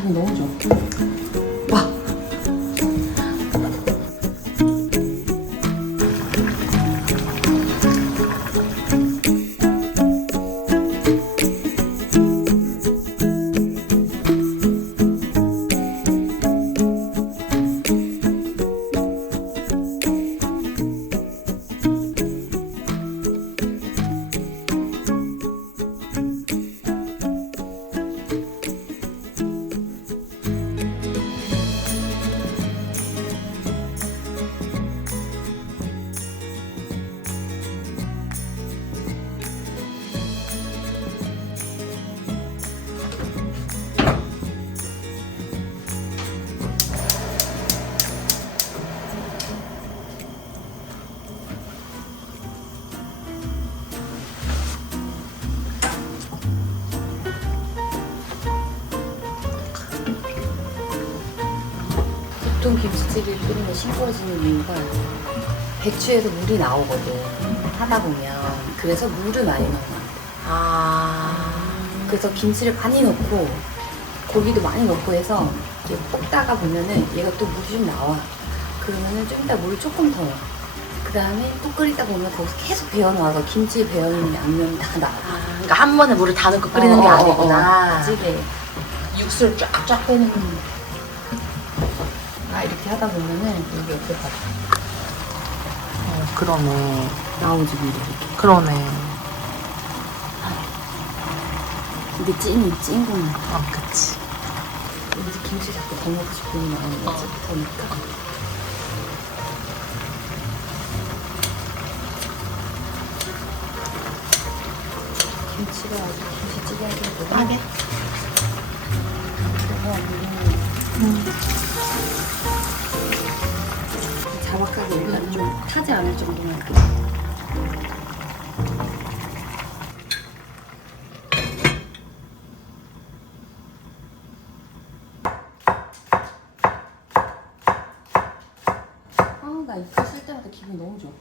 기분 너무 좋아. 와. 보통 김치찌개 끓이면 싱거워지는 이유가 배추에서 물이 나오거든. 하다 보면. 그래서 물을 많이 넣으면 안 돼. 그래서 김치를 많이 넣고 고기도 많이 넣고 해서 이렇게 볶다가 보면은 얘가 또 물이 좀 나와. 그러면은 좀 이따 물을 조금 더 넣어. 그 다음에 또 끓이다 보면 거기서 계속 배어나와서 김치에 배어있는 양념이 다 나와. 그러니까 한 번에 물을 다 넣고 끓이는 게 아니구나. 찌개. 육수를 쫙쫙 빼는 거. 이렇게 하다 보면은 여기 옆에 봐. 그러네. 나오지 물이 이렇게. 그러네. 이게 찐구나. 그치. 여기서 김치 자꾸 더 먹고 싶은 마음이 나지. 더 넣을까? 김치가 아주 김치찌개 하기보다 하게? 자박하게 일단 좀 타지 않을 정도만 이렇게. 나 이거 쓸 때마다 기분 너무 좋아.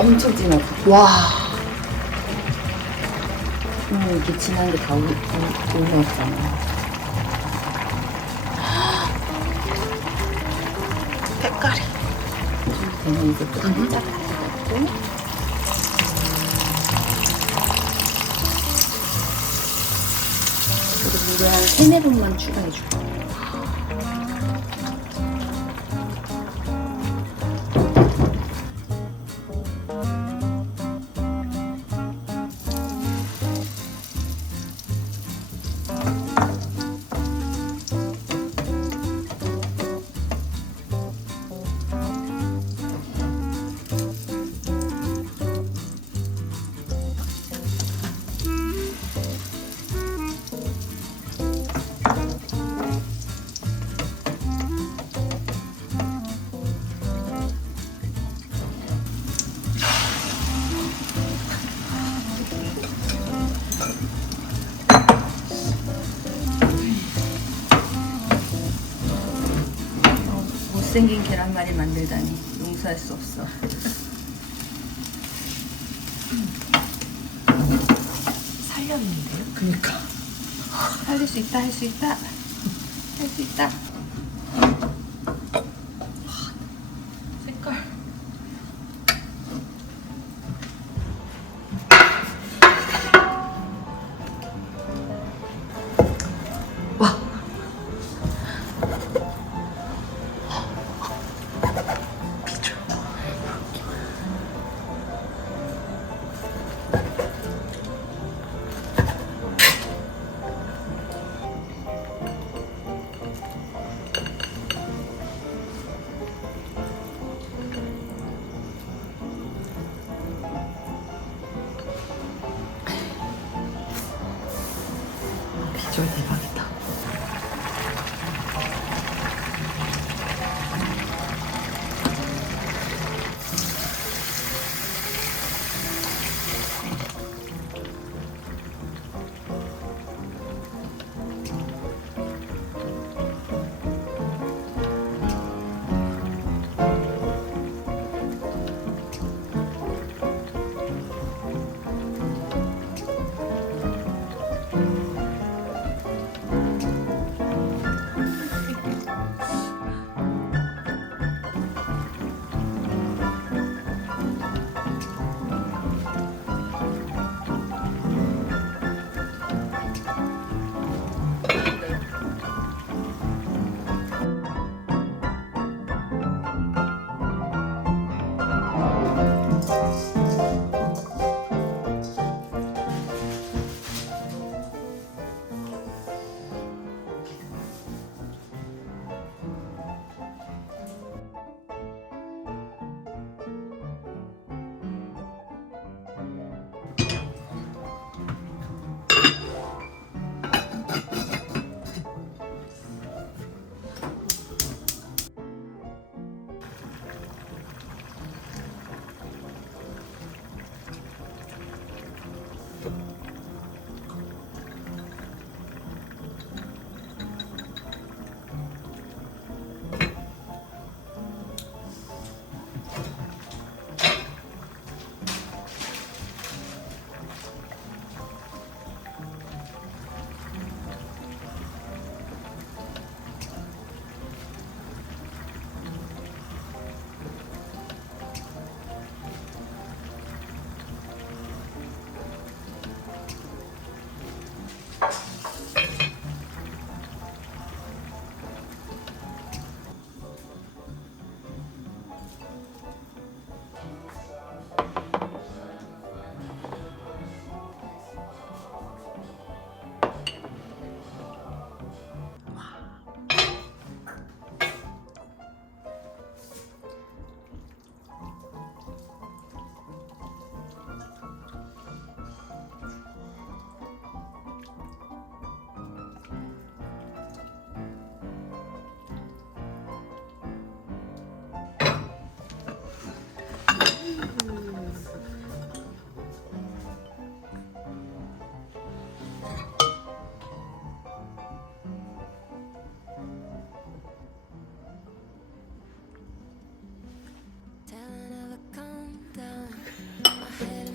엄청 진하다. 와. 이렇게 진한 게 다 올라왔잖아. 색깔이. 좀 되면 이제 또 살짝 갖고 그리고 물을 한 3-4번만 추가해줄게. 못생긴 계란말이 만들다니 용서할 수 없어. 살렸는데요? 그니까. 살릴 수 있다, 할 수 있다. 할 수 있다. 색깔.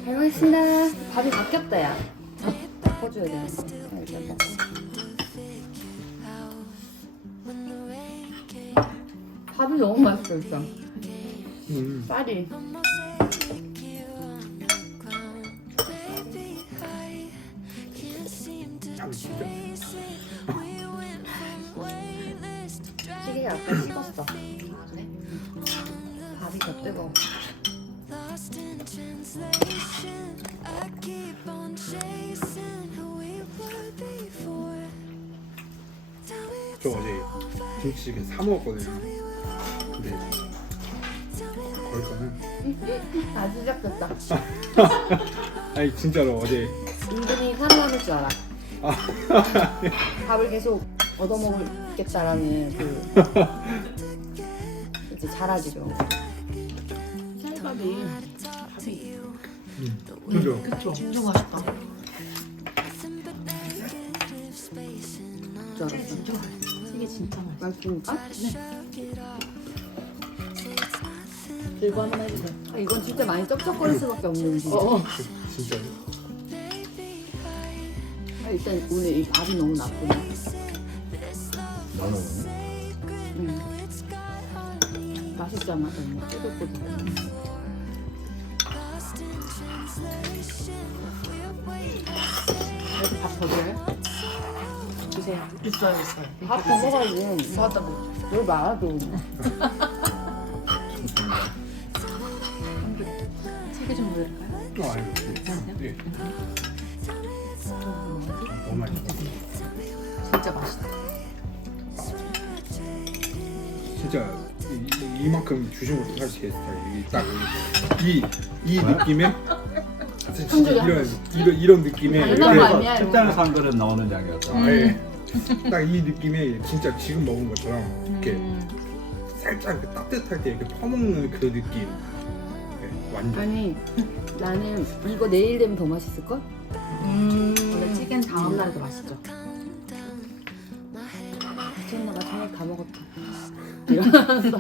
잘 먹겠습니다. 밥이 바뀌었다, 야. 바꿔줘야 되는데. 밥이 너무 맛있어, 일단. 쌀이. 찌개 아까 식었어. 아, 그래? 밥이 더 뜨거워. 저 어제 김치찌개 사 먹었거든요. 근데 거기 거는 아, 시작됐다. 아니 진짜로 어제 은근히 살아남을 줄 알아. 밥을 계속 얻어먹겠다라는 그 이제 잘하지로. 쌀밥이 그죠? 그쵸? 진짜 맛있다. 줄 알았어. 이게 진짜 맛있어. 맛있습니까? 들고 한번 해주세요. 아, 이건 진짜 많이 쩝쩝거릴 수밖에 없는 음식. 진짜요? 아, 일단 오늘 이 밥이 너무 나쁘네. 나는 맛있잖아, 정말. 꼬들꼬들. 여기 밥 더 줘요? 주세요. 있어요, 있어요. 밥 더 먹어야지. 사왔다 먹. 뭘 말아도. 세개 좀 넣을까요? 아유 네. 너무 맛있어. 진짜 맛있다. 진짜 이만큼 주신 것도 사실 제 스타일. 딱이 느낌에 진짜 이런 느낌에 장난 이렇게 아니야, 이거. 책장에서 한 그릇 나오는 양이었어. 딱 이 느낌에 진짜 지금 먹은 것처럼 이렇게 살짝 그 따뜻할 때 이렇게 퍼먹는 그 느낌. 네, 완전. 아니, 나는 이거 내일 되면 더 맛있을걸? 원래 찌개는 다음 날에 더 맛있죠. 미쳤나봐, 저녁 다 먹었다. 이러면서